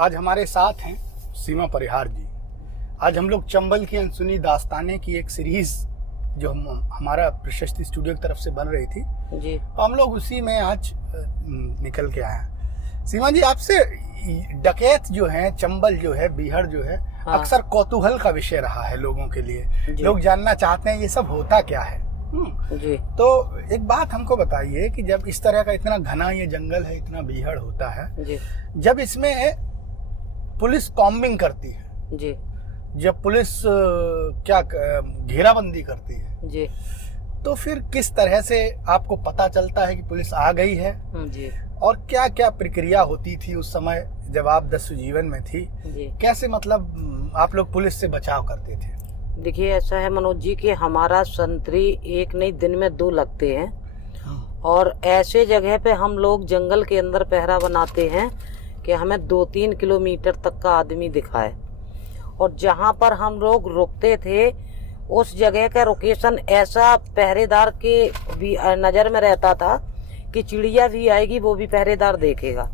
आज हमारे साथ हैं सीमा परिहार जी। आज हम लोग चंबल की अनसुनी दास्तानें की एक सीरीज जो हमारा प्रशस्ति स्टूडियो की तरफ से बन रही थी जी, तो हम लोग उसी में आज निकल के आए हैं। सीमा जी, आपसे डकैत जो है, चंबल जो है, बीहड़ जो है, हाँ। अक्सर कौतूहल का विषय रहा है लोगों के लिए। लोग जानना चाहते हैं ये सब होता क्या है। जी, तो एक बात हमको बताइए कि जब इस तरह का इतना घना ये जंगल है, इतना बीहड़ होता है, जी, जब इसमें पुलिस कॉम्बिंग करती है, जी, जब पुलिस घेराबंदी करती है, जी, तो फिर किस तरह से आपको पता चलता है कि पुलिस आ गई है? जी, और क्या क्या प्रक्रिया होती थी उस समय जब आप दस्यु जीवन में थी? जी। कैसे मतलब आप लोग पुलिस से बचाव करते थे? देखिए, ऐसा है मनोज जी कि हमारा संतरी एक नहीं दिन में 2 लगते हैं और ऐसे जगह पे हम लोग जंगल के अंदर पहरा बनाते हैं कि हमें 2-3 किलोमीटर तक का आदमी दिखाए। और जहाँ पर हम लोग रुकते थे उस जगह का लोकेशन ऐसा पहरेदार के भी नजर में रहता था कि चिड़िया भी आएगी वो भी पहरेदार देखेगा।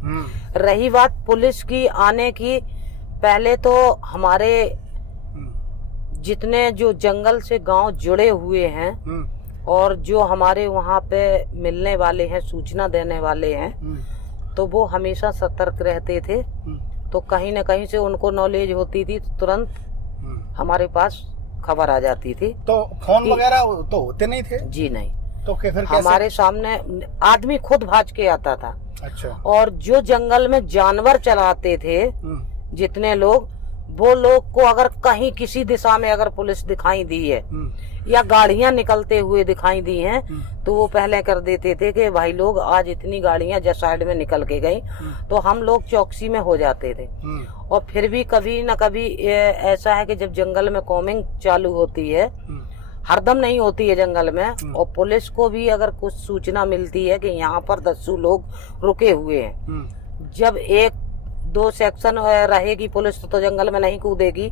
रही बात पुलिस की आने की, पहले तो हमारे जितने जो जंगल से गांव जुड़े हुए हैं और जो हमारे वहाँ पे मिलने वाले हैं, सूचना देने वाले हैं, तो वो हमेशा सतर्क रहते थे। तो कहीं न कहीं से उनको नॉलेज होती थी, तो तुरंत हमारे पास खबर आ जाती थी। तो फोन वगैरह तो होते नहीं थे? जी नहीं। तो फिर कैसे? हमारे सामने आदमी खुद भाज के आता था। अच्छा। और जो जंगल में जानवर चलाते थे जितने लोग, वो लोग को अगर कहीं किसी दिशा में अगर पुलिस दिखाई दी है या गाड़ियां निकलते हुए दिखाई दी हैं, तो वो पहले कर देते थे कि भाई लोग आज इतनी गाड़ियां जिस साइड में निकल के गई, तो हम लोग चौकसी में हो जाते थे। और फिर भी कभी न कभी ऐसा है कि जब जंगल में कॉमिंग चालू होती है, हरदम नहीं होती है जंगल में, और पुलिस को भी अगर कुछ सूचना मिलती है कि यहाँ पर दस्यु लोग रुके हुए हैं, जब 1-2 सेक्शन रहेगी पुलिस तो जंगल में नहीं कूदेगी।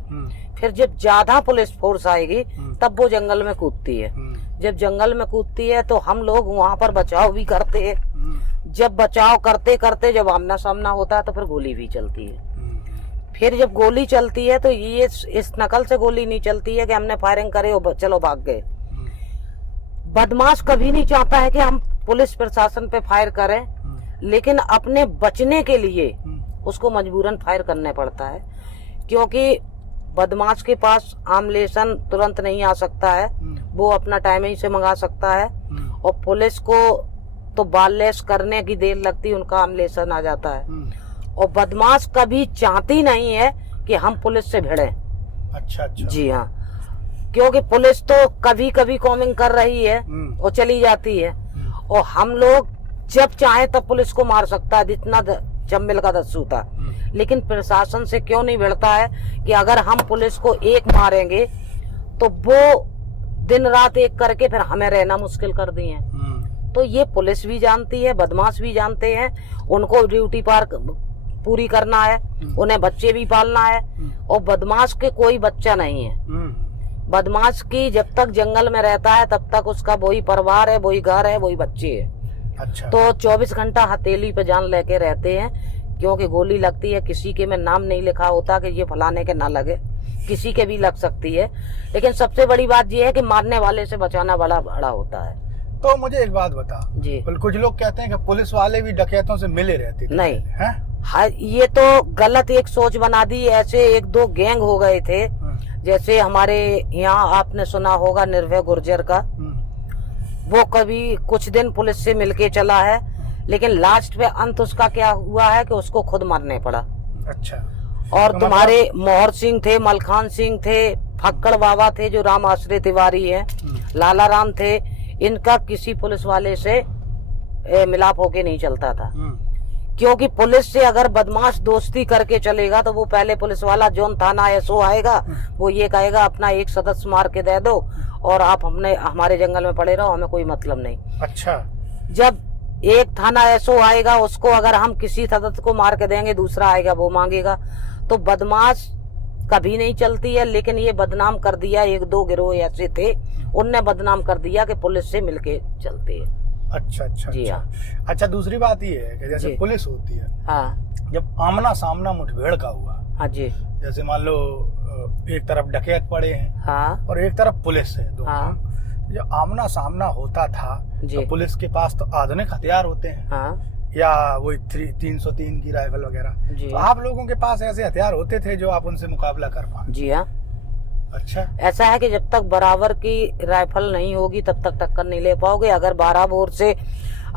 फिर जब ज्यादा पुलिस फोर्स आएगी तब वो जंगल में कूदती है। जब जंगल में कूदती है तो हम लोग वहाँ पर बचाव भी करते हैं। जब बचाव करते करते जब आमना सामना होता है तो फिर गोली भी चलती है। फिर जब गोली चलती है तो ये इस नकल से गोली नहीं चलती है कि हमने फायरिंग करे और चलो भाग गए। बदमाश कभी नहीं चाहता है कि हम पुलिस प्रशासन पे फायर करें, लेकिन अपने बचने के लिए उसको मजबूरन फायर करने पड़ता है, क्योंकि बदमाश के पास आमलेशन तुरंत नहीं आ सकता है, वो अपना टाइमिंग से मंगा सकता है। और पुलिस को तो बाललेस करने की देर लगती, उनका आमलेशन आ जाता है। और बदमाश कभी चाहती नहीं है कि हम पुलिस से भिड़े। अच्छा। जी हाँ, क्योंकि पुलिस तो कभी कभी कॉमिंग कर रही है और चली जाती है, और हम लोग जब चाहे तब पुलिस को मार सकता है, जितना चंबल का दस्यु था। लेकिन प्रशासन से क्यों नहीं भिड़ता है कि अगर हम पुलिस को एक मारेंगे तो वो दिन रात एक करके फिर हमें रहना मुश्किल कर दिए। तो ये पुलिस भी जानती है, बदमाश भी जानते हैं, उनको ड्यूटी पार पूरी करना है, उन्हें बच्चे भी पालना है। और बदमाश के कोई बच्चा नहीं है। बदमाश की जब तक जंगल में रहता है तब तक उसका वही परिवार है, वही घर है, वही बच्चे है। अच्छा। तो 24 घंटा हथेली पे जान लेके रहते हैं, क्योंकि गोली लगती है। किसी के में नाम नहीं लिखा होता कि ये फलाने के ना लगे, किसी के भी लग सकती है। लेकिन सबसे बड़ी बात ये है कि मारने वाले से बचाना बड़ा होता है। तो मुझे एक बात बता जी। कुछ लोग कहते हैं कि पुलिस वाले भी डकैतों से मिले रहते थे। नहीं है? हाँ, ये तो गलत एक सोच बना दी। ऐसे 1-2 गैंग हो गए थे, जैसे हमारे यहाँ आपने सुना होगा निर्भय गुर्जर का, वो कभी कुछ दिन पुलिस से मिलके चला है, लेकिन लास्ट पे अंत उसका क्या हुआ है कि उसको खुद मरने पड़ा। अच्छा। और तो तुम्हारे मोहर सिंह थे, मलखान सिंह थे, फक्कड़ बाबा थे जो राम आश्रय तिवारी है, लाला राम थे, इनका किसी पुलिस वाले से मिलाप होके नहीं चलता था। क्योंकि पुलिस से अगर बदमाश दोस्ती करके चलेगा तो वो पहले पुलिस वाला जोन थाना एसओ आएगा, वो ये कहेगा अपना एक सदस्य मार के दे दो और आप हमारे जंगल में पड़े रहो, हमें कोई मतलब नहीं। अच्छा। जब एक थाना एसओ आएगा, उसको अगर हम किसी सदस्य को मार के देंगे, दूसरा आएगा वो मांगेगा। तो बदमाश कभी नहीं चलती है। लेकिन ये बदनाम कर दिया, 1-2 गिरोह ऐसे थे, उनने बदनाम कर दिया कि पुलिस से मिलके चलते हैं। अच्छा अच्छा जी अच्छा। हाँ। अच्छा, दूसरी बात ये है कि जैसे जी। पुलिस होती है, हाँ जब आमना सामना मुठभेड़ का हुआ, हाँ जी जैसे मान लो एक तरफ डकैत पड़े हैं हाँ और एक तरफ पुलिस है, दोनों, हाँ जो आमना सामना होता था जी तो पुलिस के पास तो आधुनिक हथियार होते हैं, हाँ या वही 303 की राइफल वगैरह, जी तो आप लोगों के पास ऐसे हथियार होते थे जो आप उनसे मुकाबला कर पाए? जी हाँ। अच्छा। ऐसा है कि जब तक बराबर की राइफल नहीं होगी तब तक टक्कर नहीं ले पाओगे। अगर 12 बोर से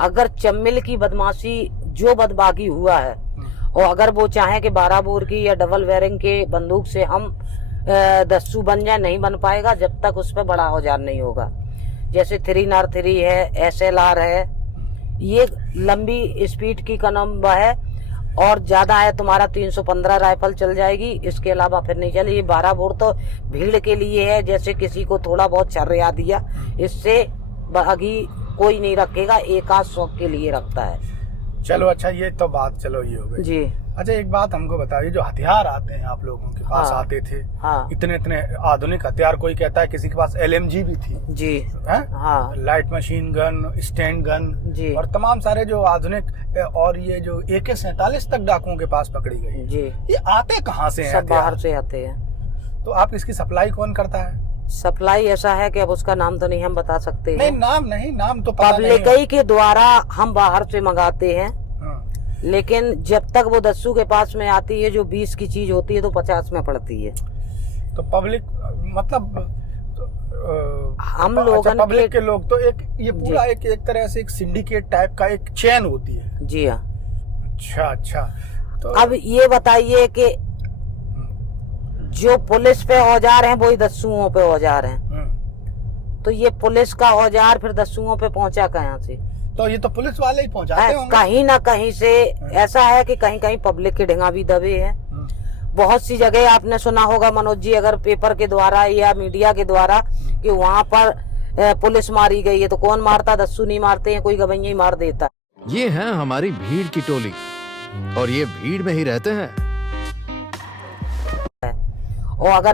अगर चम्मिल की बदमाशी जो बदबागी हुआ है, और अगर वो चाहे कि 12 बोर की या डबल बैरिंग के बंदूक से हम दस्सू बन जाए, नहीं बन पाएगा जब तक उस पर बड़ा औजार नहीं होगा। जैसे 303 है, SLR है, ये लंबी स्पीड की कनम है, और ज्यादा है तुम्हारा 315 राइफल चल जाएगी, इसके अलावा फिर नहीं चले। ये 12 बोर तो भीड़ के लिए है, जैसे किसी को थोड़ा बहुत छर्रा दिया, इससे बागी कोई नहीं रखेगा, एक आध शौक के लिए रखता है। चलो अच्छा, ये तो बात चलो ये हो गई जी। अच्छा, एक बात हमको बताइए, जो हथियार आते हैं आप लोगों के पास, हाँ। आते थे हाँ इतने इतने आधुनिक हथियार, कोई कहता है किसी के पास LMG भी थी, जी है? हाँ light machine gun, stand gun, जी और तमाम सारे जो आधुनिक, और ये जो AK-47 तक डाकुओं के पास पकड़ी गई, जी, ये आते कहाँ से हैं सब हथियार? बाहर से आते हैं। तो आप इसकी सप्लाई कौन करता है? सप्लाई ऐसा है कि अब उसका नाम तो नहीं हम बता सकते नहीं, हैं। नाम नहीं, नाम तो पता नहीं पब्लिक है। के द्वारा हम बाहर से मंगाते हैं, हाँ। लेकिन जब तक वो दस्सू के पास में आती है, जो 20 की चीज होती है तो 50 में पड़ती है। तो पब्लिक मतलब हम अच्छा, लोगन पब्लिक के लोग तो एक ये जी। पूरा एक तरह से एक सिंडिकेट टाइप का एक चेन होती है। जी हाँ। अच्छा अच्छा। तो अब ये बताइए कि जो पुलिस पे औजार हैं वही दस्युओं पे औजार हैं, तो ये पुलिस का औजार फिर दस्युओं पे पहुंचा कहाँ से? तो ये तो पुलिस वाले ही पहुंचाते होंगे। कहीं ना कहीं से ऐसा है कि कहीं कहीं पब्लिक के ढिंगा भी दबे हैं। बहुत सी जगह आपने सुना होगा मनोज जी, अगर पेपर के द्वारा या मीडिया के द्वारा कि वहाँ पर पुलिस मारी गई है, तो कौन मारता? दस्यु नहीं मारते हैं, कोई गवैया ही मार देता। ये है हमारी भीड़ की टोली, और ये भीड़ में ही रहते हैं। और अगर